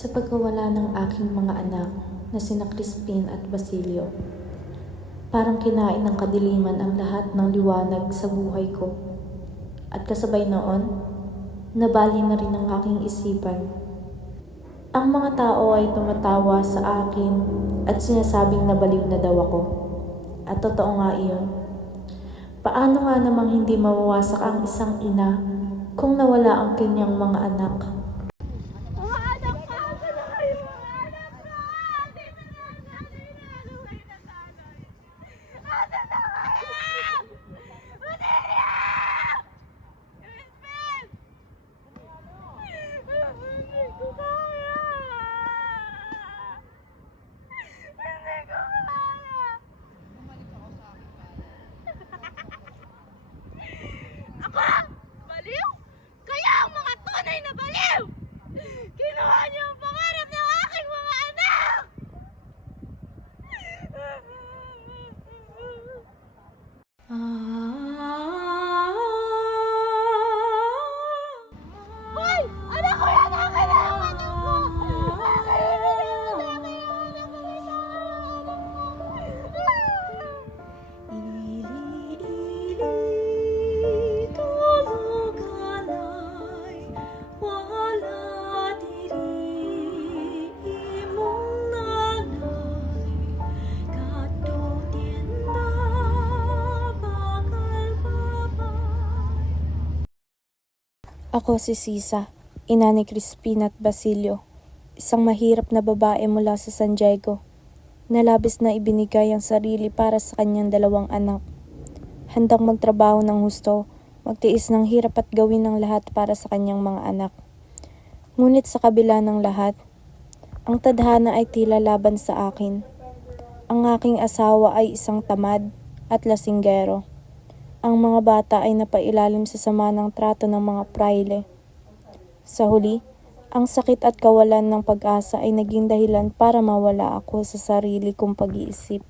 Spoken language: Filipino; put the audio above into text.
Sa pagkawala ng aking mga anak na sina Crispin at Basilio, parang kinain ng kadiliman ang lahat ng liwanag sa buhay ko. At kasabay noon, nabali na rin ang aking isipan. Ang mga tao ay tumatawa sa akin at sinasabing nabaliw na daw ako. At totoo nga iyon. Paano nga namang hindi mawawasak ang isang ina kung nawala ang kanyang mga anak? Ako? Baliw? Kaya ang mga tunay na baliw! Kinuha niyo ang pangarap ng aking mga anak! Hoy! Anak ko yan! Akin na ang anak mo! Akin na ang anak Ako si Sisa, ina ni Crispin at Basilio, isang mahirap na babae mula sa San Diego, na labis na ibinigay ang sarili para sa kanyang dalawang anak. Handang magtrabaho ng husto, magtiis ng hirap at gawin ang lahat para sa kanyang mga anak. Ngunit sa kabila ng lahat, ang tadhana ay tila laban sa akin. Ang aking asawa ay isang tamad at lasinggero. Ang mga bata ay napailalim sa sama ng trato ng mga praile. Sa huli, ang sakit at kawalan ng pag-asa ay naging dahilan para mawala ako sa sarili kong pag-iisip.